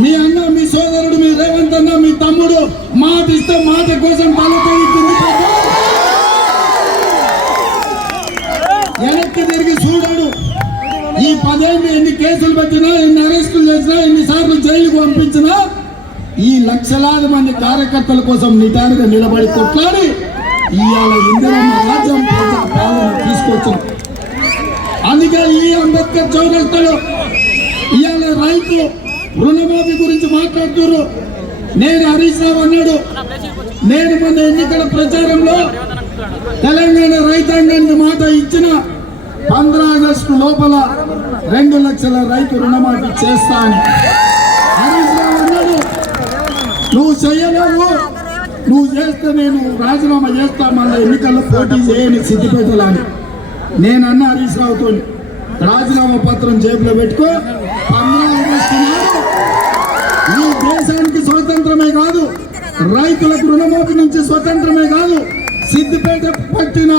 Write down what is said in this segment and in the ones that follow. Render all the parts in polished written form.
మీ అన్న, మీ సోదరుడు, మీ రేవంత్ అన్న, మీ తమ్ముడు మాట ఇస్తే మాట కోసం వెనక్కి తిరిగి చూడడు. ఈ 10 ఏళ్ళు ఎన్ని కేసులు పెట్టినా, ఎన్ని అరెస్టులు చేసినా, ఎన్నిసార్లు జైలుకు పంపించినా ఈ లక్షలాది మంది కార్యకర్తల కోసం నిటారుగా నిలబడి కొట్లాడి ఇవాళ ఇందిరమ్మ రాజ్యం పాలన తీసుకొచ్చింది. అందుకే ఈ అంబేద్కర్ చౌరస్తాలో ఇవాళ రైతు రుణమాఫీ గురించి మాట్లాడుతున్నారు. నేను హరీష్ రావు అన్నాడు, నేను మొన్న ఎన్నికల ప్రచారంలో తెలంగాణ రైతాంగానికి మాట ఇచ్చిన 15 ఆగస్టు లోపల 2 లక్షల రైతు రుణమాఫీ చేస్తా అని. హరీష్ రావు అన్నాడు, నువ్వు చెయ్యలేవు, నువ్వు చేస్తే నేను రాజీనామా చేస్తా, మళ్ళీ ఎన్నికల్లో పోటీ చేయని సిద్ధిపేటలా అని. నేను అన్న హరీష్ రావుతో, రాజీనామా పత్రం జేబులో పెట్టుకో, 15 ఆగస్టు నాడు ఈ దేశానికి స్వాతంత్రమే కాదు, రైతులకు రుణమాఫీ నుంచి స్వతంత్రమే కాదు, సిద్దిపేట పట్టిన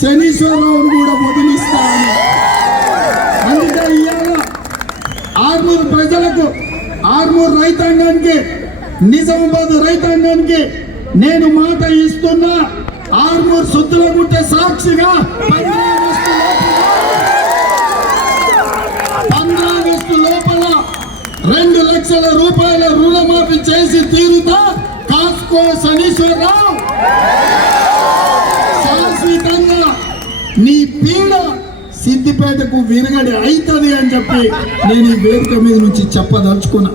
శనీశ్వరరావును కూడా వదిలిస్తాను. అందుకే ఇవాళ ఆర్మూరు ప్రజలకు, ఆర్మూరు రైతాంగానికి, నిజామాబాద్ రైతాంగానికి నేను మాట ఇస్తున్నా. ఆర్మూరు సుద్దుల గుట్టే సాక్షిగా 15 ఆగస్టు లోపల 2 లక్షల రూపాయల రుణమాఫీ చేసి తీరుతా. కాస్కో శనీశ్వరరావు, శాశ్వతంగా నీ పీడ సిద్దిపేటకు విరగడి అవుతుంది అని చెప్పి నేను ఈ వేదిక మీద నుంచి చెప్పదలుచుకున్నా.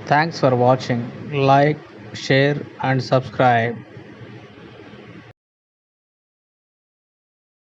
Thanks for watching. Like, share and subscribe.